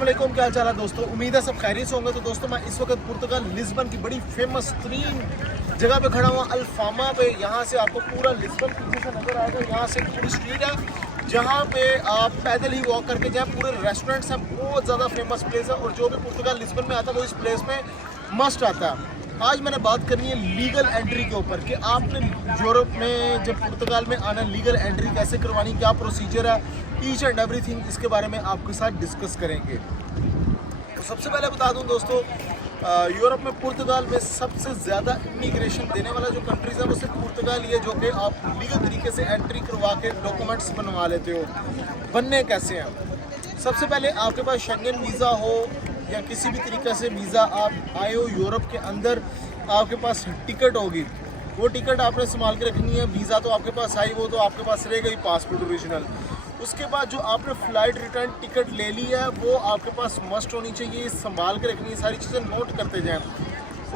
वालेकुम, क्या चाल है दोस्तों। उम्मीद है सब खैरियत से होंगे। तो दोस्तों मैं इस वक्त पुर्तगाल लिस्बन की बड़ी फेमस तरीन जगह पे खड़ा हुआ अल्फामा पे। यहाँ से आपको पूरा लिस्बन पीछे से नज़र आएगा। यहाँ से पूरी स्ट्रीट है जहाँ पे आप पैदल ही वॉक करके जाएँ। पूरे रेस्टोरेंट्स हैं, बहुत ज़्यादा फेमस प्लेस है और जो भी पुर्तगाल लिस्बन में आता है वो इस प्लेस में मस्ट आता है। आज मैंने बात करनी है लीगल एंट्री के ऊपर कि आपने यूरोप में जब पुर्तगाल में आना लीगल एंट्री कैसे करवानी, क्या प्रोसीजर है, ईच एंड एवरीथिंग इसके बारे में आपके साथ डिस्कस करेंगे। तो सबसे पहले बता दूं दोस्तों, यूरोप में पुर्तगाल में सबसे ज़्यादा इमिग्रेशन देने वाला जो कंट्रीज़ है वो सिर्फ पुर्तगाल ही है, जो कि आप लीगल तरीके से एंट्री करवा के डॉक्यूमेंट्स बनवा लेते हो। बनने कैसे हैं? सबसे पहले आपके पास शेंगन वीज़ा हो या किसी भी तरीके से वीज़ा आप आए हो यूरोप के अंदर, आपके पास टिकट होगी। वो टिकट आपने संभाल के रखनी है। वीज़ा तो आपके पास आई, वो तो आपके पास रहेगा ही, पासपोर्ट ओरिजिनल। उसके बाद जो आपने फ़्लाइट रिटर्न टिकट ले ली है वो आपके पास मस्ट होनी चाहिए, संभाल के रखनी है, सारी चीज़ें नोट करते जाएं।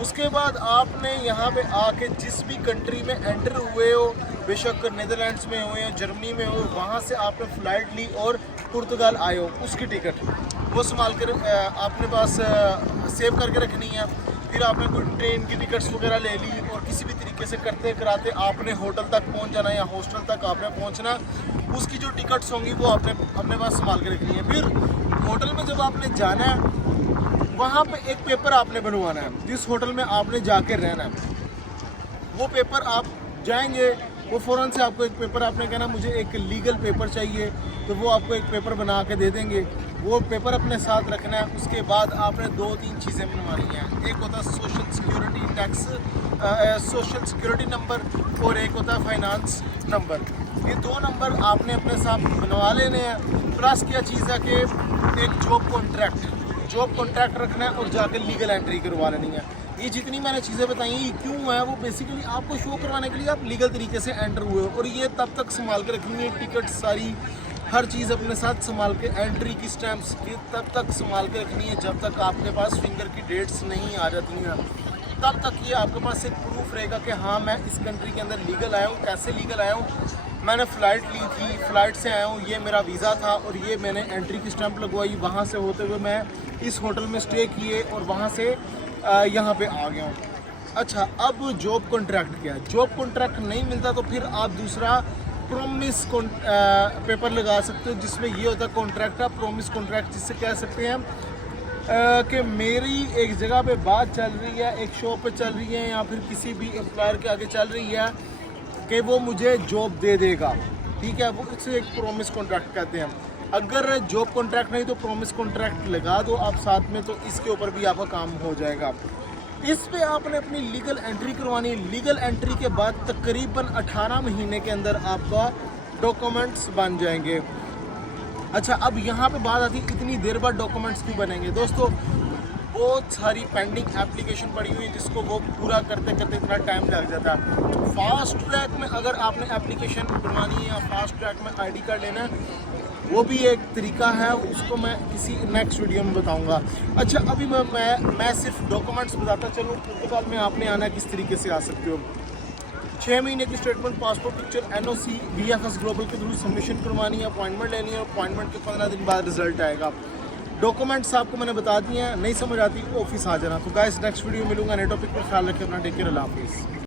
उसके बाद आपने यहाँ पे आके जिस भी कंट्री में एंटर हुए हो, बेशक नीदरलैंड्स में हो या जर्मनी में हो, वहाँ से आपने फ़्लाइट ली और पुर्तगाल आए हो, उसकी टिकट वो संभाल कर आपने पास सेव करके रखनी है। फिर आपने कोई ट्रेन की टिकट्स वगैरह ले ली और किसी भी तरीके से करते कराते आपने होटल तक पहुंच जाना या हॉस्टल तक आपने पहुंचना। उसकी जो टिकट्स होंगी वो आपने अपने पास संभाल के रखनी है। फिर होटल में जब आपने जाना है वहाँ पे एक पेपर आपने बनवाना है, जिस होटल में आपने जाकर रहना है वो पेपर आप जाएंगे, वो फ़ौरन से आपको एक पेपर, आपने कहना मुझे एक लीगल पेपर चाहिए, तो वो आपको एक पेपर बना के दे देंगे। वो पेपर अपने साथ रखना है। उसके बाद आपने 2-3 चीज़ें बनवानी हैं। एक होता है social security tax, social security number, और एक होता है फाइनेंस नंबर। ये 2 नंबर आपने अपने साथ बनवा लेने हैं। प्लस क्या चीज़ है कि एक जॉब कॉन्ट्रैक्ट रखना है और जाकर लीगल एंट्री करवा लेनी है। ये जितनी मैंने चीज़ें बताई ये क्यों है, वो बेसिकली आपको शो करवाने के लिए आप लीगल तरीके से एंटर हुए हो। और ये तब तक संभाल के रखनी है, टिकट सारी हर चीज़ अपने साथ संभाल के, एंट्री की स्टैम्प्स की तब तक संभाल के रखनी है जब तक आपके पास फिंगर की डेट्स नहीं आ जाती हैं। तब तक ये आपके पास एक प्रूफ रहेगा कि हाँ मैं इस कंट्री के अंदर लीगल आया हूँ। कैसे लीगल आया हूँ? मैंने फ़्लाइट ली थी, फ़्लाइट से आया हूँ, ये मेरा वीज़ा था और ये मैंने एंट्री की स्टैम्प लगवाई। वहाँ से होते हुए मैं इस होटल में स्टे किए और वहाँ से यहाँ पे आ गया हूँ। अच्छा, अब जॉब कॉन्ट्रैक्ट क्या है? जॉब कॉन्ट्रैक्ट नहीं मिलता तो फिर आप दूसरा प्रोमिस पेपर लगा सकते हो, जिसमें ये होता है कॉन्ट्रैक्ट का प्रोमिस कॉन्ट्रैक्ट, जिससे कह सकते हैं कि मेरी एक जगह पे बात चल रही है, एक शॉप पे चल रही है या फिर किसी भी एम्प्लॉयर के आगे चल रही है कि वो मुझे जॉब दे देगा, ठीक है, वो इसे एक प्रोमिस कॉन्ट्रैक्ट कहते हैं। अगर जॉब कॉन्ट्रैक्ट नहीं तो प्रोमिस कॉन्ट्रैक्ट लगा दो आप साथ में, तो इसके ऊपर भी आपका काम हो जाएगा। इस पे आपने अपनी लीगल एंट्री करवानी है। लीगल एंट्री के बाद तकरीबन 18 महीने के अंदर आपका डॉक्यूमेंट्स बन जाएंगे। अच्छा, अब यहाँ पे बात आती है इतनी देर बाद डॉक्यूमेंट्स क्यों बनेंगे? दोस्तों बहुत सारी पेंडिंग एप्लीकेशन पड़ी हुई है जिसको वो पूरा करते करते इतना टाइम लग जाता है। फास्ट ट्रैक में अगर आपने एप्लीकेशन बनवानी है या फास्ट ट्रैक में आईडी कार्ड लेना है, वो भी एक तरीका है, उसको मैं किसी नेक्स्ट वीडियो में बताऊंगा। अच्छा, अभी मैं सिर्फ डॉक्यूमेंट्स बताता चलूँ पुर्तगाल में आपने आना किस तरीके से आ सकते हो। 6 महीने की statement, passport picture, NOC, VFS global के थ्रू सबमिशन करवानी है, अपॉइंटमेंट लेनी है, अपॉइंटमेंट के 15 दिन बाद रिजल्ट आएगा। डॉक्यूमेंट्स आपको मैंने बता दिए हैं, नहीं समझ आती ऑफिस आ जाना। तो गाइस नेक्स्ट वीडियो मिलूंगा नए टॉपिक पर। ख्याल रखें अपना, टेक केयर, अल्लाह हाफिज़।